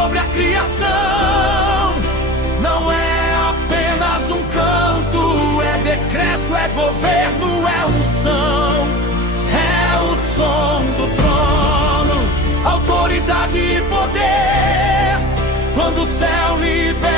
sobre a criação. Não é apenas um canto, é decreto, é governo, é unção. É o som do trono, autoridade e poder. Quando o céu libera